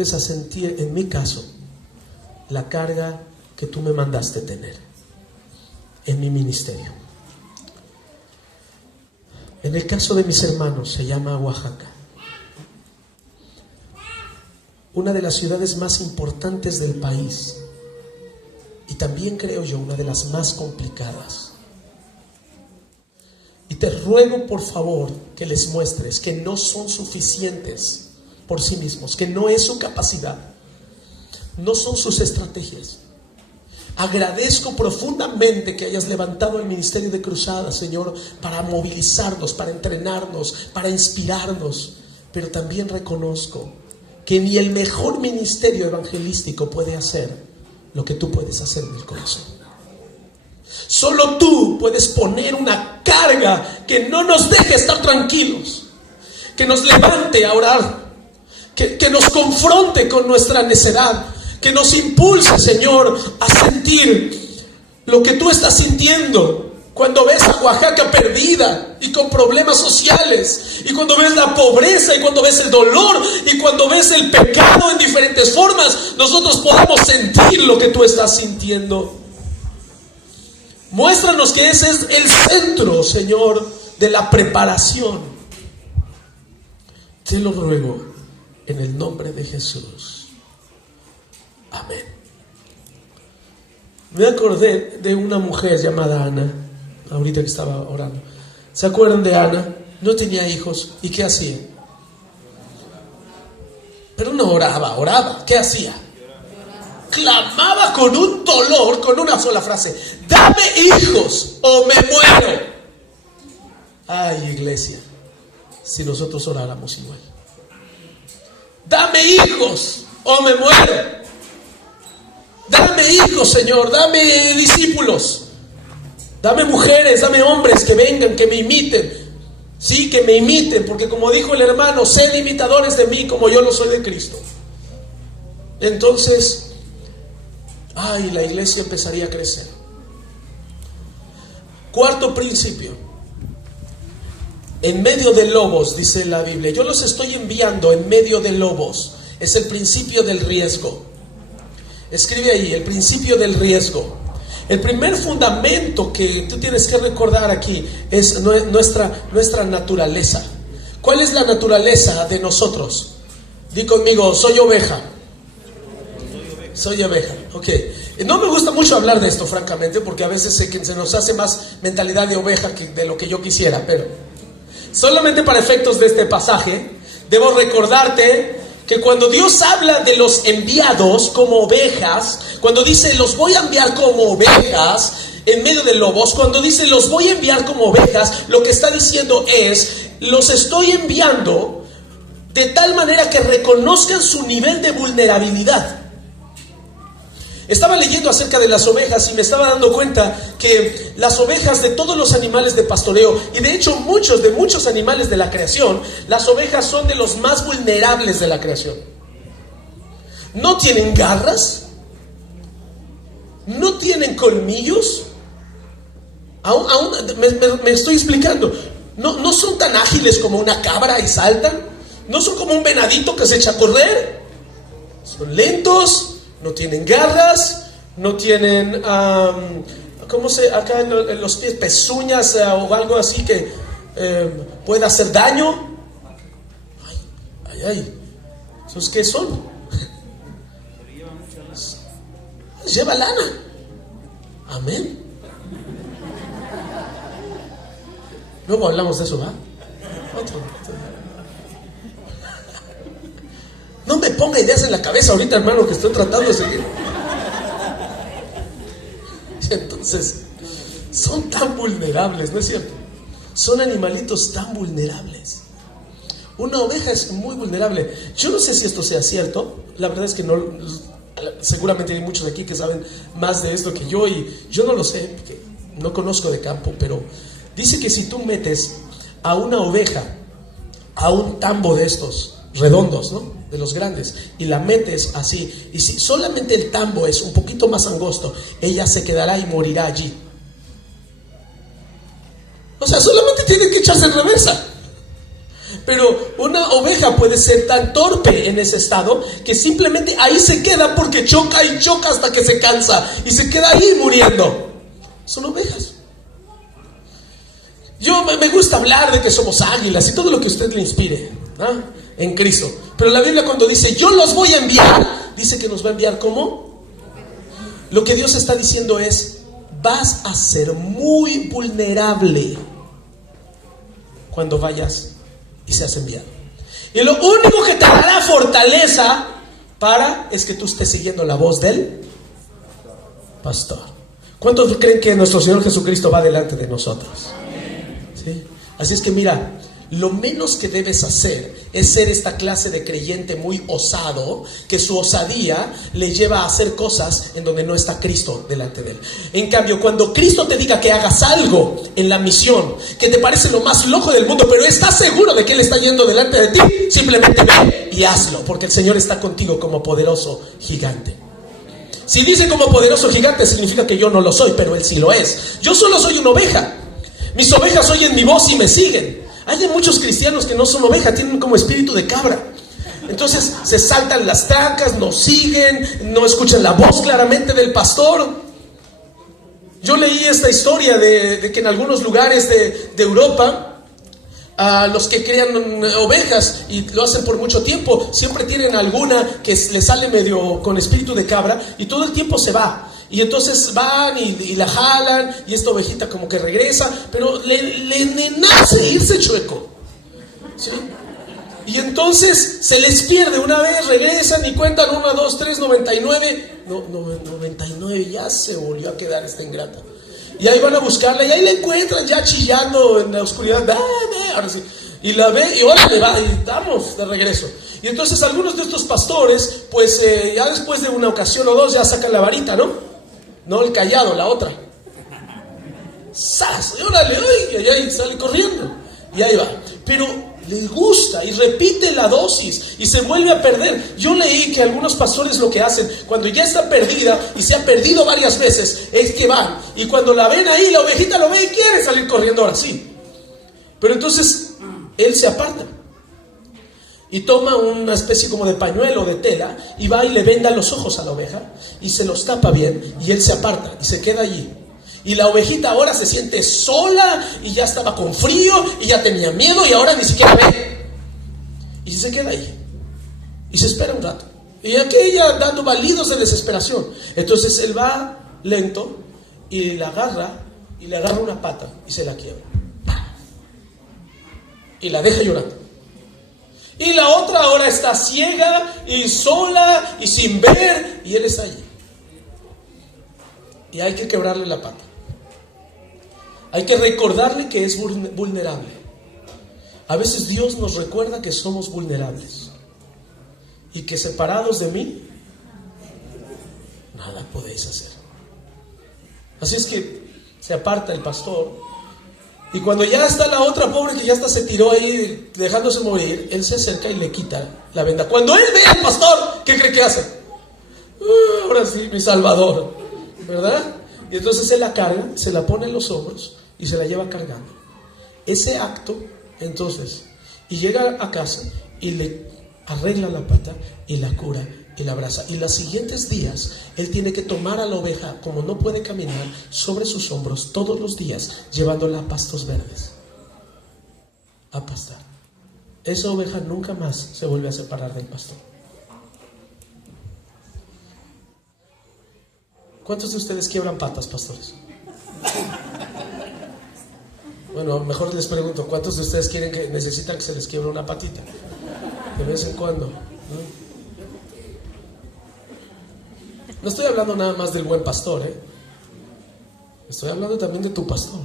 Puedes a sentir, en mi caso, la carga que tú me mandaste tener en mi ministerio. En el caso de mis hermanos, se llama Oaxaca, una de las ciudades más importantes del país, y también creo yo una de las más complicadas. Y te ruego por favor que les muestres que no son suficientes por sí mismos, que no es su capacidad, no son sus estrategias. Agradezco profundamente que hayas levantado el ministerio de Cruzadas, Señor, para movilizarnos, para entrenarnos, para inspirarnos. Pero también reconozco que ni el mejor ministerio evangelístico puede hacer lo que tú puedes hacer en el corazón. Solo tú puedes poner una carga que no nos deje estar tranquilos, que nos levante a orar, que nos confronte con nuestra necedad, que nos impulse, Señor, a sentir lo que tú estás sintiendo cuando ves a Oaxaca perdida y con problemas sociales, y cuando ves la pobreza, y cuando ves el dolor, y cuando ves el pecado en diferentes formas. Nosotros podamos sentir lo que tú estás sintiendo. Muéstranos que ese es el centro, Señor, de la preparación. Te lo ruego en el nombre de Jesús. Amén. Me acordé de una mujer llamada Ana, ahorita que estaba orando. ¿Se acuerdan de Ana? No tenía hijos. ¿Y qué hacía? Pero no oraba. ¿Qué hacía? Clamaba con un dolor, con una sola frase: dame hijos o me muero. Ay, iglesia, si nosotros oráramos igual. Dame hijos o me muero. Dame hijos, Señor, dame discípulos, dame mujeres, dame hombres que vengan, que me imiten. Sí, que me imiten, porque como dijo el hermano, sed imitadores de mí como yo lo soy de Cristo. Entonces, la iglesia empezaría a crecer. Cuarto principio: en medio de lobos, dice la Biblia. Yo los estoy enviando en medio de lobos. Es el principio del riesgo. Escribe ahí, el principio del riesgo. El primer fundamento que tú tienes que recordar aquí es nuestra naturaleza. ¿Cuál es la naturaleza de nosotros? Di conmigo: soy oveja. Soy oveja, ok. No me gusta mucho hablar de esto, francamente, porque a veces se nos hace más mentalidad de oveja que de lo que yo quisiera. Pero solamente para efectos de este pasaje, debo recordarte que cuando Dios habla de los enviados como ovejas, cuando dice los voy a enviar como ovejas en medio de lobos, cuando dice los voy a enviar como ovejas, lo que está diciendo es: los estoy enviando de tal manera que reconozcan su nivel de vulnerabilidad. Estaba leyendo acerca de las ovejas y me estaba dando cuenta que las ovejas de todos los animales de pastoreo, y de hecho de muchos animales de la creación, las ovejas son de los más vulnerables de la creación. No tienen garras, no tienen colmillos. Me estoy explicando. No son tan ágiles como una cabra y saltan. No son como un venadito que se echa a correr. Son lentos. No tienen garras, no tienen, acá en los pies, pezuñas o algo así que pueda hacer daño. ¿Esos qué son? Lleva lana. Amén. Luego hablamos de eso, ¿va? No me ponga ideas en la cabeza ahorita, hermano, que estoy tratando de seguir. Entonces, son tan vulnerables, ¿no es cierto? Son animalitos tan vulnerables. Una oveja es muy vulnerable. Yo no sé si esto sea cierto. La verdad es que no. Seguramente hay muchos aquí que saben más de esto que yo, y yo no lo sé, porque no conozco de campo, pero dice que si tú metes a una oveja a un tambo de estos redondos, ¿no?, de los grandes, y la metes así, y si solamente el tambo es un poquito más angosto, ella se quedará y morirá allí. O sea, solamente tiene que echarse en reversa. Pero una oveja puede ser tan torpe en ese estado que simplemente ahí se queda porque choca y choca hasta que se cansa y se queda ahí muriendo. Son ovejas. Yo me gusta hablar de que somos águilas y todo lo que a usted le inspire, ¿no? En Cristo. Pero la Biblia, cuando dice yo los voy a enviar, dice que nos va a enviar ¿cómo? Lo que Dios está diciendo es: vas a ser muy vulnerable cuando vayas y seas enviado. Y lo único que te dará fortaleza es que tú estés siguiendo la voz del pastor. ¿Cuántos creen que nuestro Señor Jesucristo va delante de nosotros? ¿Sí? Así es que mira, lo menos que debes hacer es ser esta clase de creyente muy osado, que su osadía le lleva a hacer cosas en donde no está Cristo delante de él. En cambio, cuando Cristo te diga que hagas algo en la misión que te parece lo más loco del mundo, pero estás seguro de que Él está yendo delante de ti, simplemente ve y hazlo, porque el Señor está contigo como poderoso gigante. Si dice como poderoso gigante, significa que yo no lo soy, pero Él sí lo es. Yo solo soy una oveja. Mis ovejas oyen mi voz y me siguen. Hay muchos cristianos que no son ovejas, tienen como espíritu de cabra. Entonces se saltan las trancas, no siguen, no escuchan la voz claramente del pastor. Yo leí esta historia de que en algunos lugares de Europa, los que crían ovejas y lo hacen por mucho tiempo, siempre tienen alguna que le sale medio con espíritu de cabra y todo el tiempo se va. Y entonces van y la jalan y esta ovejita como que regresa, pero le nace irse chueco, ¿sí? Y entonces se les pierde una vez, regresan y cuentan 1, 2, 3, 99. No, 99 ya se volvió a quedar esta ingrata. Y ahí van a buscarla y ahí la encuentran ya chillando en la oscuridad. Ahora sí. Y la ve y órale, va, y estamos de regreso. Y entonces algunos de estos pastores, pues ya después de una ocasión o dos, ya sacan la varita, ¿no? No el callado, la otra. ¡Sas! Y órale, y ahí sale corriendo. Y ahí va. Pero le gusta y repite la dosis y se vuelve a perder. Yo leí que algunos pastores lo que hacen cuando ya está perdida y se ha perdido varias veces es que van y cuando la ven ahí, la ovejita lo ve y quiere salir corriendo ahora sí. Pero entonces él se aparta y toma una especie como de pañuelo de tela y va y le venda los ojos a la oveja y se los tapa bien y él se aparta y se queda allí. Y la ovejita ahora se siente sola y ya estaba con frío y ya tenía miedo y ahora ni siquiera ve. Y se queda ahí y se espera un rato. Y aquella dando balidos de desesperación. Entonces él va lento y la agarra y le agarra una pata y se la quiebra. Y la deja llorando. Y la otra ahora está ciega y sola y sin ver y él está allí. Y hay que quebrarle la pata. Hay que recordarle que es vulnerable. A veces Dios nos recuerda que somos vulnerables y que separados de mí nada podéis hacer. Así es que se aparta el pastor y cuando ya está la otra pobre que ya hasta se tiró ahí dejándose morir, él se acerca y le quita la venda. Cuando él ve al pastor, ¿qué cree que hace? Ahora sí, mi Salvador, ¿verdad? Y entonces él la carga, se la pone en los hombros y se la lleva cargando. Ese acto, entonces, y llega a casa y le arregla la pata y la cura y la abraza. Y los siguientes días, él tiene que tomar a la oveja, como no puede caminar, sobre sus hombros todos los días, llevándola a pastos verdes, a pastar. Esa oveja nunca más se vuelve a separar del pastor. ¿Cuántos de ustedes quiebran patas, pastores? Bueno, mejor les pregunto, ¿cuántos de ustedes necesitan que se les quiebre una patita? De vez en cuando, ¿no? No estoy hablando nada más del buen pastor, ¿eh? Estoy hablando también de tu pastor.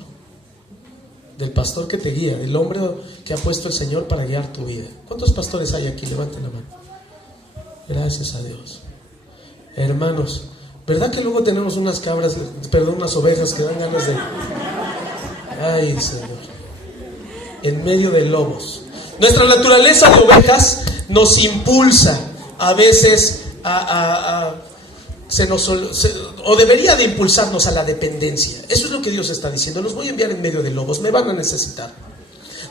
Del pastor que te guía, del hombre que ha puesto el Señor para guiar tu vida. ¿Cuántos pastores hay aquí? Levanten la mano. Gracias a Dios. Hermanos, ¿verdad que luego tenemos unas unas ovejas que dan ganas de... Ay, Señor. En medio de lobos. Nuestra naturaleza de ovejas nos impulsa a veces o debería de impulsarnos a la dependencia. Eso es lo que Dios está diciendo. Los voy a enviar en medio de lobos, me van a necesitar.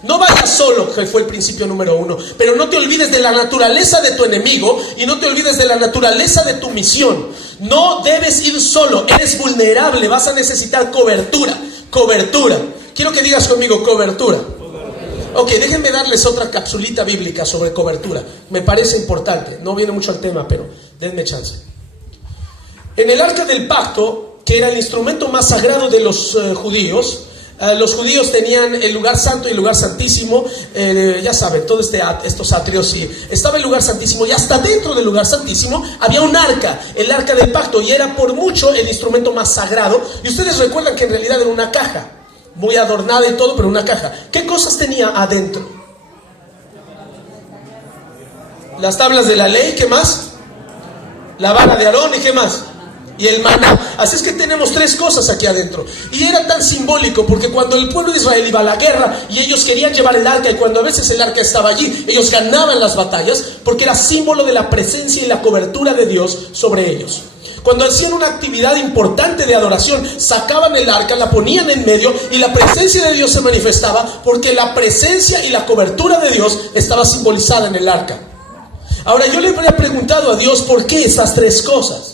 No vayas solo, que fue el principio número 1. Pero no te olvides de la naturaleza de tu enemigo y no te olvides de la naturaleza de tu misión. No debes ir solo, eres vulnerable, vas a necesitar cobertura. Cobertura. Quiero que digas conmigo, cobertura. Ok, déjenme darles otra capsulita bíblica sobre cobertura. Me parece importante, no viene mucho al tema, pero denme chance. En el arca del pacto, que era el instrumento más sagrado de los judíos tenían el lugar santo y el lugar santísimo, ya saben, todos estos atrios, y estaba el lugar santísimo, y hasta dentro del lugar santísimo había un arca, el arca del pacto, y era por mucho el instrumento más sagrado. Y ustedes recuerdan que en realidad era una caja, muy adornada y todo, pero una caja. ¿Qué cosas tenía adentro? Las tablas de la ley, ¿qué más? La vara de Aarón, ¿y qué más? Y el maná. Así es que tenemos 3 cosas aquí adentro. Y era tan simbólico porque cuando el pueblo de Israel iba a la guerra y ellos querían llevar el arca, y cuando a veces el arca estaba allí, ellos ganaban las batallas porque era símbolo de la presencia y la cobertura de Dios sobre ellos. Cuando hacían una actividad importante de adoración, sacaban el arca, la ponían en medio y la presencia de Dios se manifestaba, porque la presencia y la cobertura de Dios estaba simbolizada en el arca. Ahora, yo le habría preguntado a Dios por qué esas 3 cosas.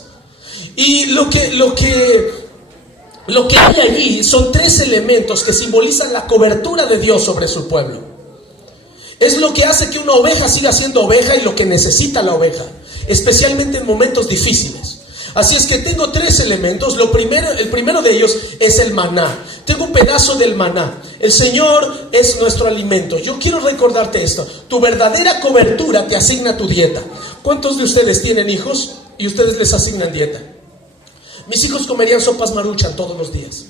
Y lo que hay allí son 3 elementos que simbolizan la cobertura de Dios sobre su pueblo. Es lo que hace que una oveja siga siendo oveja y lo que necesita la oveja, especialmente en momentos difíciles. Así es que tengo 3 elementos. El primero de ellos es el maná. Tengo un pedazo del maná. El Señor es nuestro alimento. Yo quiero recordarte esto: tu verdadera cobertura te asigna tu dieta. ¿Cuántos de ustedes tienen hijos y ustedes les asignan dieta? Mis hijos comerían sopas Maruchan todos los días.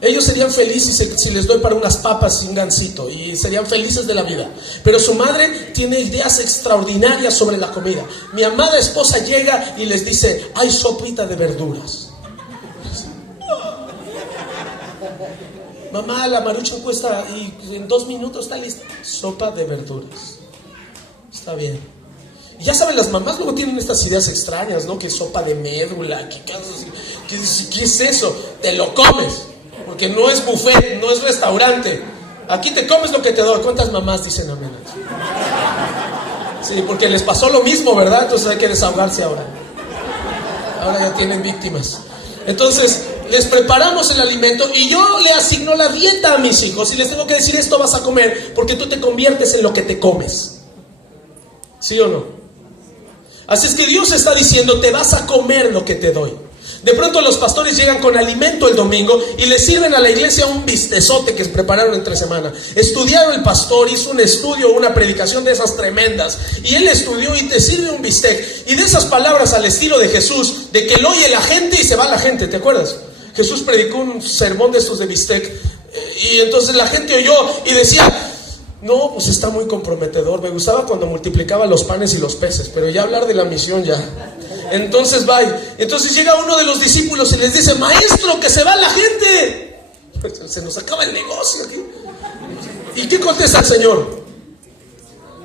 Ellos serían felices si les doy para unas papas y un gansito, y serían felices de la vida. Pero su madre tiene ideas extraordinarias sobre la comida. Mi amada esposa llega y les dice: hay sopita de verduras. Mamá, la Maruchan cuesta, y en 2 minutos está lista. Sopa de verduras. Está bien. Y ya saben, las mamás luego tienen estas ideas extrañas, ¿no? Que sopa de médula, ¿qué es eso? Te lo comes. Porque no es buffet, no es restaurante. Aquí te comes lo que te doy. ¿Cuántas mamás dicen amén? Sí, porque les pasó lo mismo, ¿verdad? Entonces hay que desahogarse ahora. Ahora ya tienen víctimas. Entonces les preparamos el alimento y yo le asigno la dieta a mis hijos y les tengo que decir: esto vas a comer, porque tú te conviertes en lo que te comes. ¿Sí o no? Así es que Dios está diciendo: te vas a comer lo que te doy. De pronto los pastores llegan con alimento el domingo y le sirven a la iglesia un bistezote que prepararon entre semana. Estudiaron, el pastor hizo un estudio, una predicación de esas tremendas, y él estudió y te sirve un bistec. Y de esas palabras al estilo de Jesús, de que lo oye la gente y se va la gente, ¿te acuerdas? Jesús predicó un sermón de estos de bistec, y entonces la gente oyó y decía: no, pues está muy comprometedor. Me gustaba cuando multiplicaba los panes y los peces, pero ya hablar de la misión ya. Entonces va. Entonces llega uno de los discípulos y les dice: maestro, que se va la gente. Se nos acaba el negocio aquí. ¿Y qué contesta el Señor?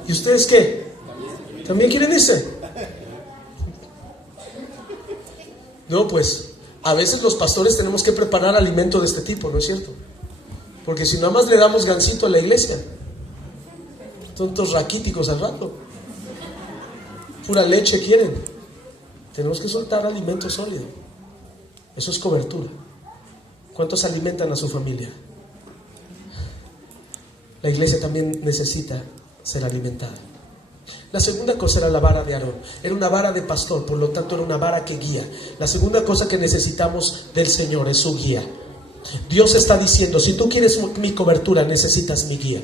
¿Y ustedes qué? ¿También quieren irse? No, pues a veces los pastores tenemos que preparar alimento de este tipo, ¿no es cierto? Porque si nada más le damos gansito a la iglesia, tontos raquíticos al rato, pura leche quieren. Tenemos que soltar alimento sólido. Eso es cobertura. ¿Cuántos alimentan a su familia? La iglesia también necesita ser alimentada. La segunda cosa era la vara de Aarón. Era una vara de pastor, por lo tanto era una vara que guía. La segunda cosa que necesitamos del Señor es su guía. Dios está diciendo: si tú quieres mi cobertura, necesitas mi guía.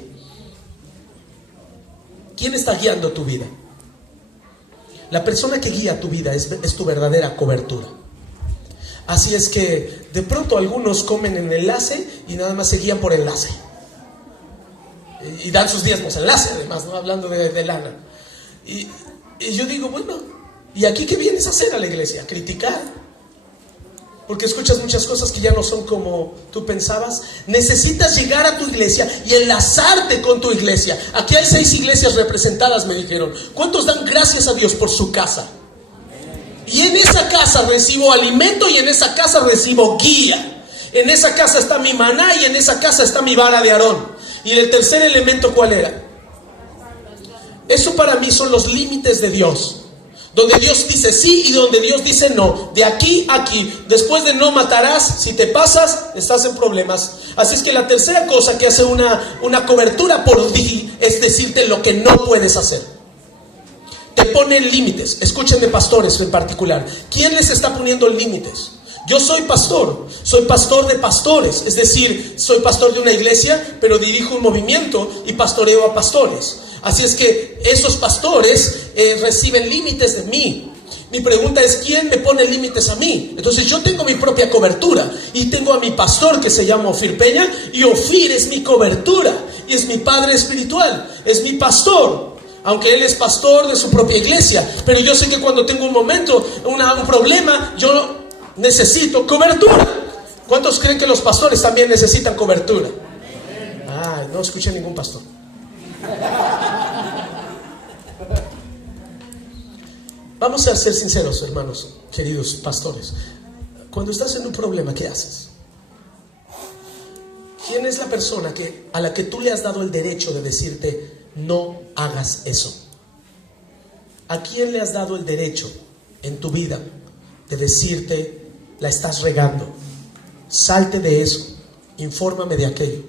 ¿Quién está guiando tu vida? La persona que guía tu vida es tu verdadera cobertura. Así es que de pronto algunos comen en enlace y nada más se guían por enlace. Y dan sus diezmos enlace, además, ¿no? Hablando de lana. Y yo digo: bueno, ¿y aquí qué vienes a hacer a la iglesia? ¿Criticar? Porque escuchas muchas cosas que ya no son como tú pensabas. Necesitas llegar a tu iglesia y enlazarte con tu iglesia. Aquí hay 6 iglesias representadas, me dijeron. ¿Cuántos dan gracias a Dios por su casa? Y en esa casa recibo alimento y en esa casa recibo guía. En esa casa está mi maná y en esa casa está mi vara de Aarón. Y el tercer elemento, ¿cuál era? Eso para mí son los límites de Dios. Donde Dios dice sí y donde Dios dice no. De aquí a aquí. Después de no matarás, si te pasas, estás en problemas. Así es que la tercera cosa que hace una cobertura por ti es decirte lo que no puedes hacer. Te pone límites. Escúchenme, pastores en particular. ¿Quién les está poniendo límites? Yo soy pastor de pastores, es decir, soy pastor de una iglesia, pero dirijo un movimiento y pastoreo a pastores. Así es que esos pastores reciben límites de mí. Mi pregunta es, ¿quién me pone límites a mí? Entonces yo tengo mi propia cobertura y tengo a mi pastor que se llama Ofir Peña, y Ofir es mi cobertura y es mi padre espiritual, es mi pastor. Aunque él es pastor de su propia iglesia, pero yo sé que cuando tengo un momento, un problema, yo necesito cobertura. ¿Cuántos creen que los pastores también necesitan cobertura? Ay, no escuché a ningún pastor. Vamos a ser sinceros, hermanos, queridos pastores. Cuando estás en un problema, ¿qué haces? ¿Quién es la persona a la que tú le has dado el derecho de decirte no hagas eso? ¿A quién le has dado el derecho en tu vida de decirte la estás regando, salte de eso, infórmame de aquello?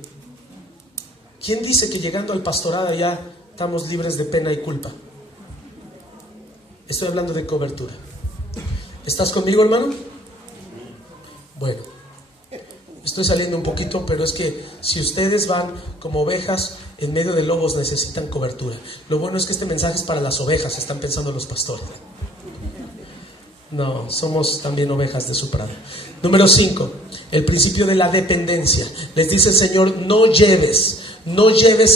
¿Quién dice que llegando al pastorado ya estamos libres de pena y culpa? Estoy hablando de cobertura. ¿Estás conmigo, hermano? Bueno, estoy saliendo un poquito, pero es que si ustedes van como ovejas en medio de lobos, necesitan cobertura. Lo bueno es que este mensaje es para las ovejas, están pensando los pastores. No, somos también ovejas de su prado. Número 5, el principio de la dependencia. Les dice el Señor, no lleves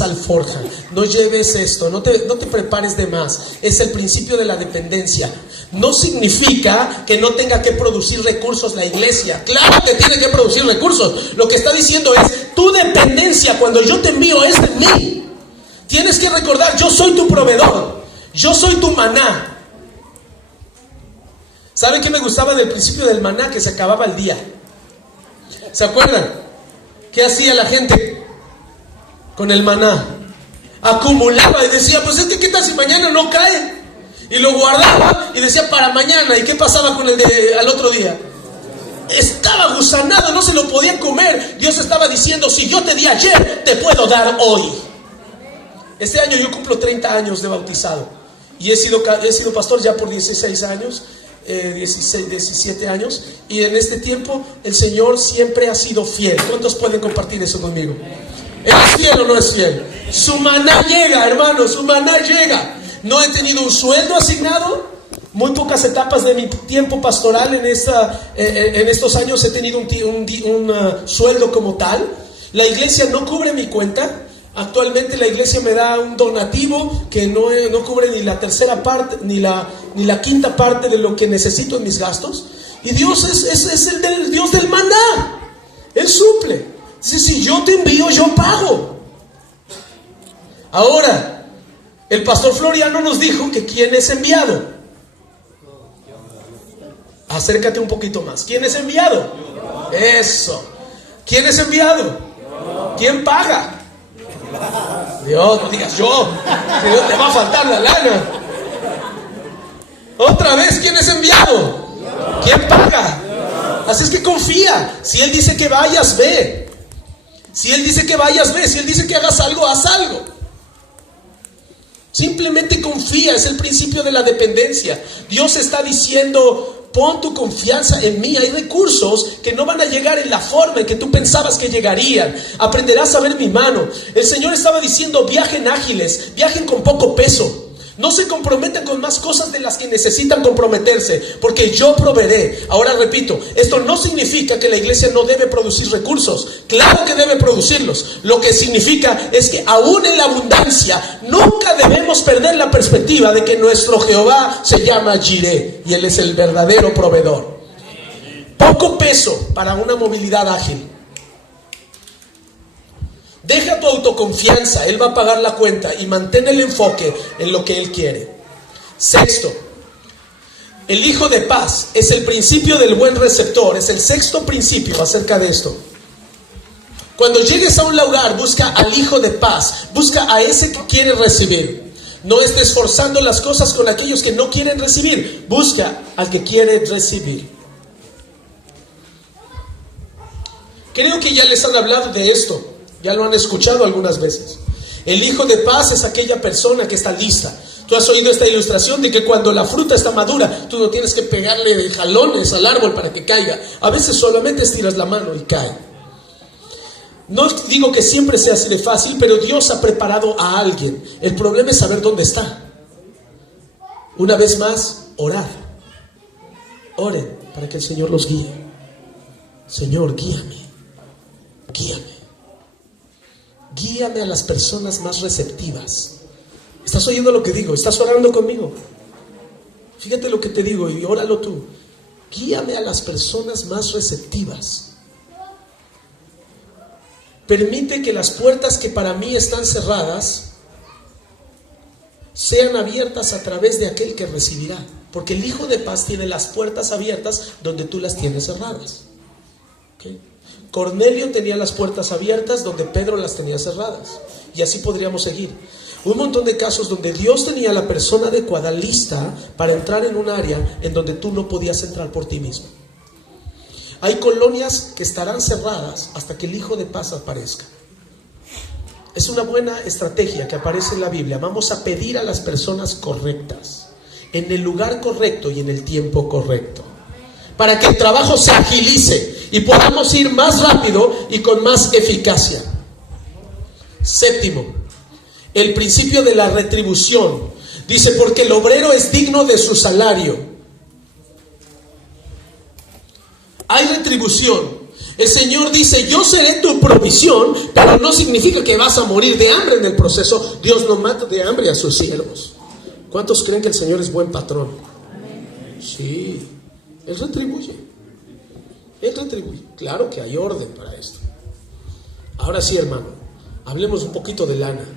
alforja, no lleves esto, no te prepares de más. Es el principio de la dependencia. No significa que no tenga que producir recursos la iglesia. Claro que tiene que producir recursos. Lo que está diciendo es, tu dependencia cuando yo te envío es de mí. Tienes que recordar, yo soy tu proveedor, yo soy tu maná. ¿Saben qué me gustaba del principio del maná? Que se acababa el día. ¿Se acuerdan? ¿Qué hacía la gente con el maná? Acumulaba y decía, pues es que ¿qué tal si mañana no cae? Y lo guardaba y decía para mañana. ¿Y qué pasaba con el al otro día? Estaba gusanado, no se lo podían comer. Dios estaba diciendo, si yo te di ayer, te puedo dar hoy. Este año yo cumplo 30 años de bautizado. Y he sido pastor ya por 16 años. 17 años, y en este tiempo el Señor siempre ha sido fiel. ¿Cuántos pueden compartir eso conmigo? ¿Es fiel o no es fiel? Su maná llega, hermano, su maná llega. No he tenido un sueldo asignado. Muy pocas etapas de mi tiempo pastoral en estos años he tenido un sueldo como tal. La iglesia no cubre mi cuenta. Actualmente la iglesia me da un donativo que no cubre ni la tercera parte ni la quinta parte de lo que necesito en mis gastos. Y Dios es el Dios del maná. Él suple. Dice, si yo te envío, yo pago. Ahora, el pastor Floriano nos dijo que ¿quién es enviado? Acércate un poquito más. ¿Quién es enviado? Eso. ¿Quién es enviado? ¿Quién paga? Dios, no digas yo, que Dios te va a faltar la lana. Otra vez, ¿quién es enviado? ¿Quién paga? Así es que confía. Si Él dice que vayas, ve. Si Él dice que vayas, ve. Si Él dice que hagas algo, haz algo. Simplemente confía, es el principio de la dependencia. Dios está diciendo, pon tu confianza en mí. Hay recursos que no van a llegar en la forma en que tú pensabas que llegarían. Aprenderás a ver mi mano. El Señor estaba diciendo, viajen ágiles, viajen con poco peso. No se comprometan con más cosas de las que necesitan comprometerse, porque yo proveeré. Ahora repito, esto no significa que la iglesia no debe producir recursos. Claro que debe producirlos. Lo que significa es que aún en la abundancia nunca debemos perder la perspectiva de que nuestro Jehová se llama Jireh y Él es el verdadero proveedor. Poco peso para una movilidad ágil. Deja tu autoconfianza, Él va a pagar la cuenta, y mantén el enfoque en lo que Él quiere. Sexto, el hijo de paz es el principio del buen receptor. Es el sexto principio acerca de esto. Cuando llegues a un lugar, busca al hijo de paz, busca a ese que quiere recibir. No estés forzando las cosas con aquellos que no quieren recibir. Busca al que quiere recibir. Creo que ya les han hablado de esto, ya lo han escuchado algunas veces. El hijo de paz es aquella persona que está lista. Tú has oído esta ilustración de que cuando la fruta está madura, tú no tienes que pegarle de jalones al árbol para que caiga. A veces solamente estiras la mano y cae. No digo que siempre sea así de fácil, pero Dios ha preparado a alguien. El problema es saber dónde está. Una vez más, orad. Oren para que el Señor los guíe. Señor, guíame. Guíame. Guíame a las personas más receptivas. ¿Estás oyendo lo que digo? ¿Estás orando conmigo? Fíjate lo que te digo y óralo tú. Guíame a las personas más receptivas. Permite que las puertas que para mí están cerradas sean abiertas a través de aquel que recibirá. Porque el hijo de paz tiene las puertas abiertas donde tú las tienes cerradas. ¿Okay? Cornelio tenía las puertas abiertas donde Pedro las tenía cerradas. Y así podríamos seguir. Un montón de casos donde Dios tenía a la persona adecuada lista para entrar en un área en donde tú no podías entrar por ti mismo. Hay colonias que estarán cerradas hasta que el hijo de paz aparezca. Es una buena estrategia que aparece en la Biblia. Vamos a pedir a las personas correctas, en el lugar correcto y en el tiempo correcto, para que el trabajo se agilice y podamos ir más rápido y con más eficacia. Séptimo, el principio de la retribución. Dice, porque el obrero es digno de su salario. Hay retribución. El Señor dice, yo seré tu provisión, pero no significa que vas a morir de hambre en el proceso. Dios no mata de hambre a sus siervos. ¿Cuántos creen que el Señor es buen patrón? Sí, Él retribuye. Él retribuye. Claro que hay orden para esto. Ahora sí, hermano, hablemos un poquito de lana.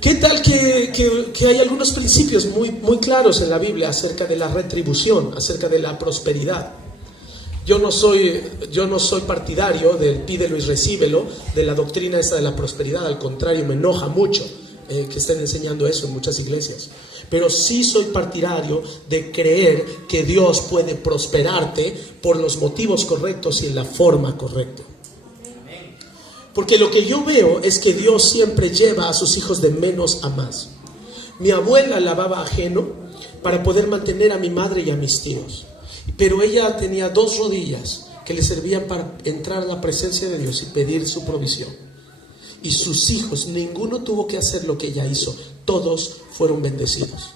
¿Qué tal que hay algunos principios muy claros en la Biblia acerca de la retribución, acerca de la prosperidad? Yo no soy partidario del pídelo y recíbelo, de la doctrina esta de la prosperidad. Al contrario, me enoja mucho que estén enseñando eso en muchas iglesias. Pero sí soy partidario de creer que Dios puede prosperarte por los motivos correctos y en la forma correcta. Porque lo que yo veo es que Dios siempre lleva a sus hijos de menos a más. Mi abuela lavaba ajeno para poder mantener a mi madre y a mis tíos. Pero ella tenía 2 rodillas que le servían para entrar a la presencia de Dios y pedir su provisión. Y sus hijos, ninguno tuvo que hacer lo que ella hizo. Todos fueron bendecidos.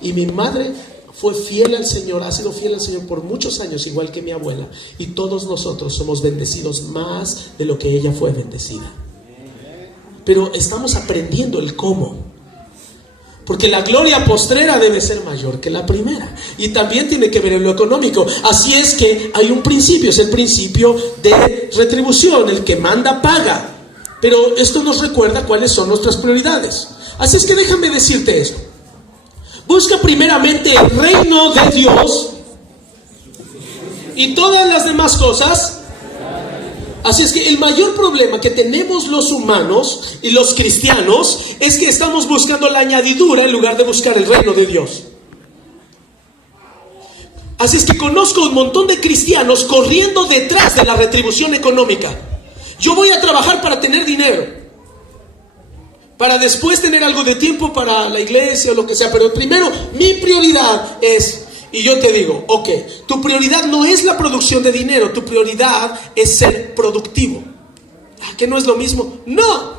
Y mi madre fue fiel al Señor, ha sido fiel al Señor por muchos años, igual que mi abuela. Y todos nosotros somos bendecidos más de lo que ella fue bendecida. Pero estamos aprendiendo el cómo. Porque la gloria postrera debe ser mayor que la primera. Y también tiene que ver en lo económico. Así es que hay un principio, es el principio de retribución. El que manda paga. Pero esto nos recuerda cuáles son nuestras prioridades. Así es que déjame decirte esto. Busca primeramente el reino de Dios y todas las demás cosas. Así es que el mayor problema que tenemos los humanos y los cristianos es que estamos buscando la añadidura en lugar de buscar el reino de Dios. Así es que conozco un montón de cristianos corriendo detrás de la retribución económica. Yo voy a trabajar para tener dinero, para después tener algo de tiempo para la iglesia o lo que sea. Pero primero, mi prioridad es, y yo te digo, ok, tu prioridad no es la producción de dinero, tu prioridad es ser productivo. ¿Que no es lo mismo? No.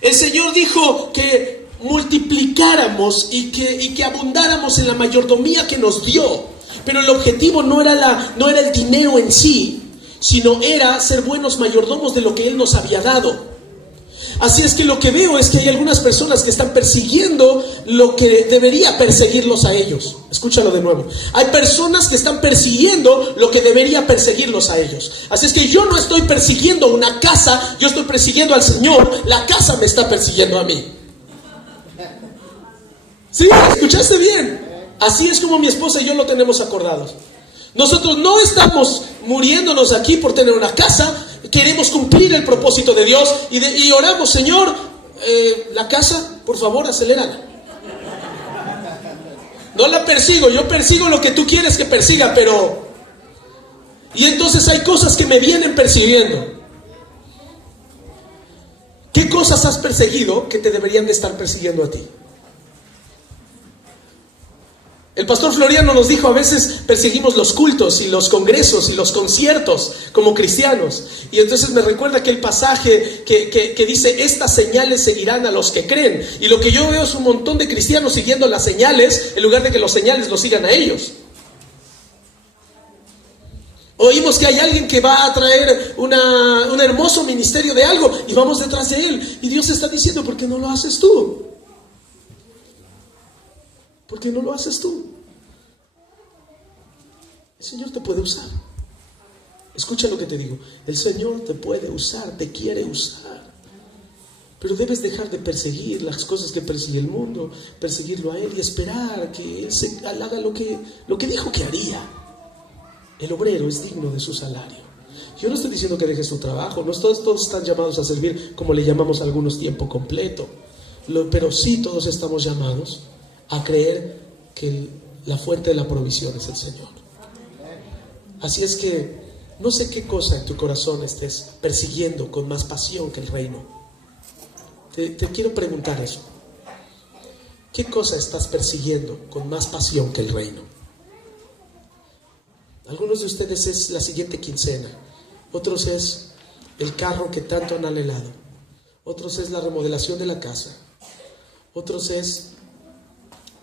El Señor dijo que multiplicáramos y que abundáramos en la mayordomía que nos dio. Pero el objetivo no era el dinero en sí, sino era ser buenos mayordomos de lo que Él nos había dado. Así es que lo que veo es que hay algunas personas que están persiguiendo lo que debería perseguirlos a ellos. Escúchalo de nuevo. Hay personas que están persiguiendo lo que debería perseguirlos a ellos. Así es que yo no estoy persiguiendo una casa, yo estoy persiguiendo al Señor. La casa me está persiguiendo a mí. ¿Sí? ¿Escuchaste bien? Así es como mi esposa y yo lo tenemos acordados. Nosotros no estamos muriéndonos aquí por tener una casa. Queremos cumplir el propósito de Dios y oramos, Señor, la casa, por favor, acelérala. No la persigo, yo persigo lo que tú quieres que persiga, pero... Y entonces hay cosas que me vienen persiguiendo. ¿Qué cosas has perseguido que te deberían de estar persiguiendo a ti? El pastor Floriano nos dijo, a veces perseguimos los cultos y los congresos y los conciertos como cristianos. Y entonces me recuerda aquel pasaje que dice, estas señales seguirán a los que creen. Y lo que yo veo es un montón de cristianos siguiendo las señales en lugar de que los señales los sigan a ellos. Oímos que hay alguien que va a traer un hermoso ministerio de algo y vamos detrás de él. Y Dios está diciendo, ¿por qué no lo haces tú? ¿Por qué no lo haces tú? El Señor te puede usar. Escucha lo que te digo. El Señor te puede usar, te quiere usar. Pero debes dejar de perseguir las cosas que persigue el mundo, perseguirlo a Él y esperar que Él haga lo que dijo que haría. El obrero es digno de su salario. Yo no estoy diciendo que dejes tu trabajo, no todos están llamados a servir, como le llamamos a algunos tiempo completo. Pero sí todos estamos llamados a creer que la fuente de la provisión es el Señor. Así es que no sé qué cosa en tu corazón estés persiguiendo con más pasión que el reino. Te quiero preguntar eso. ¿Qué cosa estás persiguiendo con más pasión que el reino? Algunos de ustedes es la siguiente quincena, otros es el carro que tanto han anhelado, otros es la remodelación de la casa, otros es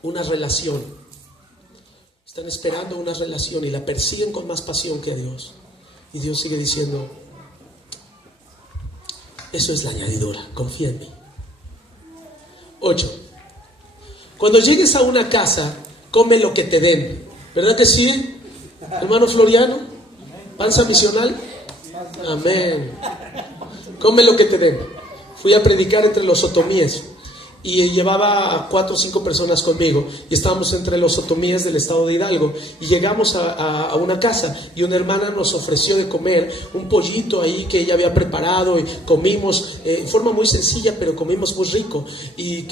una relación. Están esperando una relación y la persiguen con más pasión que a Dios. Y Dios sigue diciendo, eso es la añadidura, confía en mí. 8. Cuando llegues a una casa, come lo que te den. ¿Verdad que sí? Hermano Floriano, panza misional. Amén. Come lo que te den. Fui a predicar entre los otomíes y llevaba a 4 o 5 personas conmigo y estábamos entre los otomíes del estado de Hidalgo y llegamos a una casa y una hermana nos ofreció de comer un pollito ahí que ella había preparado y comimos en forma muy sencilla, pero comimos muy rico y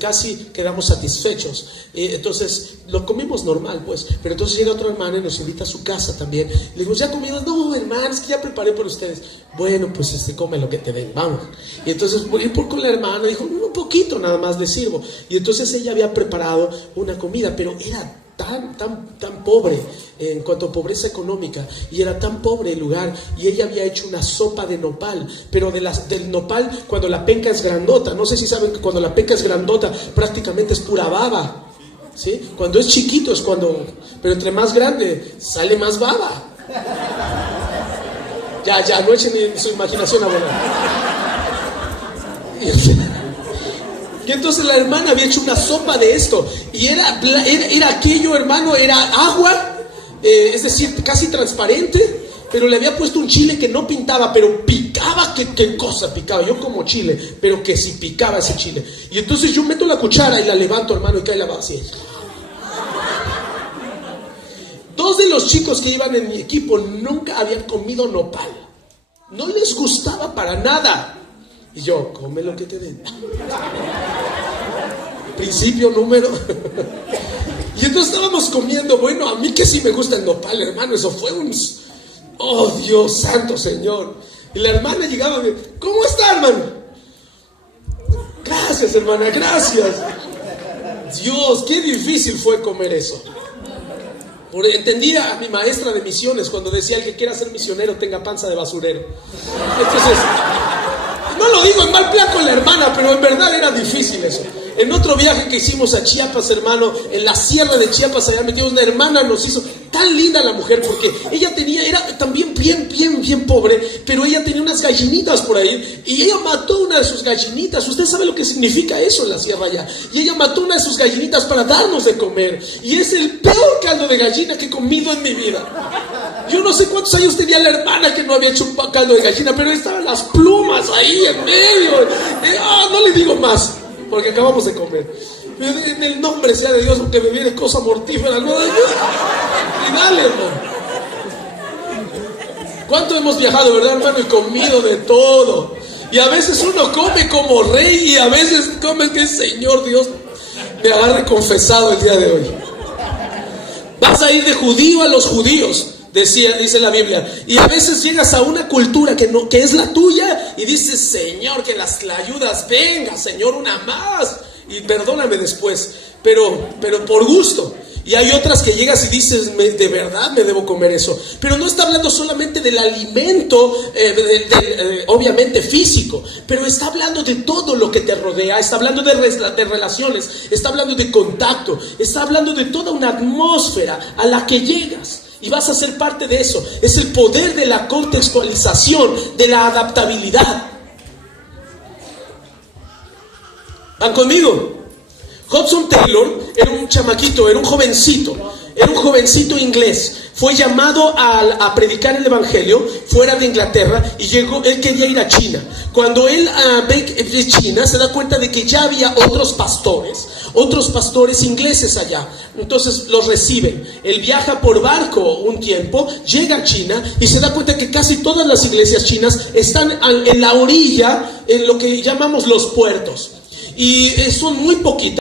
casi quedamos satisfechos. Entonces lo comimos normal pues, pero entonces llega otra hermana y nos invita a su casa también. Le digo, ¿ya comido? No, hermana, es que ya preparé por ustedes. Bueno, pues come lo que te den, vamos. Y entonces voy por con la hermana, dijo, un poquito nada más le sirvo. Y entonces ella había preparado una comida, pero era tan pobre en cuanto a pobreza económica, y era tan pobre el lugar, y ella había hecho una sopa de nopal, pero del nopal cuando la penca es grandota. No sé si saben que cuando la penca es grandota prácticamente es pura baba, ¿sí? Cuando es chiquito es cuando, pero entre más grande sale más baba. Ya, no echen ni su imaginación a volar. Y entonces la hermana había hecho una sopa de esto y era aquello, hermano, era agua, es decir, casi transparente, pero le había puesto un chile que no pintaba, pero picaba. ¿Qué cosa picaba? Yo como chile, pero que si picaba ese chile. Y entonces yo meto la cuchara y la levanto, hermano, y cae la baba así. 2 de los chicos que iban en mi equipo nunca habían comido nopal, no les gustaba para nada. Y yo, come lo que te den. Principio número. Y entonces estábamos comiendo. Bueno, a mí que sí me gusta el nopal, hermano. Eso fue oh, Dios santo, Señor. Y la hermana llegaba, ¿cómo está, hermano? Gracias, hermana, gracias. Dios, qué difícil fue comer eso. Entendía a mi maestra de misiones cuando decía, el que quiera ser misionero tenga panza de basurero. Entonces, no lo digo en mal plan con la hermana, pero en verdad era difícil eso. En otro viaje que hicimos a Chiapas, hermano, en la sierra de Chiapas, allá metidos, una hermana nos hizo tan linda la mujer, porque ella era también bien pobre, pero ella tenía unas gallinitas por ahí, y ella mató una de sus gallinitas. Usted sabe lo que significa eso en la sierra allá. Y ella mató una de sus gallinitas para darnos de comer, y es el peor caldo de gallina que he comido en mi vida. Yo no sé cuántos años tenía la hermana que no había hecho un caldo de gallina, pero estaban las plumas ahí en medio. No le digo más, porque acabamos de comer. En el nombre sea de Dios, aunque me viene cosa mortífera, ¿no? Y dale, hermano. ¿Cuánto hemos viajado, verdad, hermano? Y comido de todo. Y a veces uno come como rey y a veces come que Señor Dios me agarre confesado el día de hoy. Vas a ir de judío a los judíos, dice la Biblia. Y a veces llegas a una cultura que es la tuya y dices, Señor, que la ayudas, venga, Señor, una más. Y perdóname después, pero por gusto. Y hay otras que llegas y dices, de verdad me debo comer eso. Pero no está hablando solamente del alimento, obviamente físico, pero está hablando de todo lo que te rodea. Está hablando de relaciones, está hablando de contacto, está hablando de toda una atmósfera a la que llegas. Y vas a ser parte de eso. Es el poder de la contextualización, de la adaptabilidad. ¿Van conmigo? Hudson Taylor era un chamaquito, era un jovencito inglés. Fue llamado a predicar el evangelio fuera de Inglaterra y él quería ir a China. Cuando él ve China, se da cuenta de que ya había otros pastores ingleses allá. Entonces los reciben. Él viaja por barco un tiempo, llega a China y se da cuenta que casi todas las iglesias chinas están en la orilla, en lo que llamamos los puertos. Y son muy poquitas.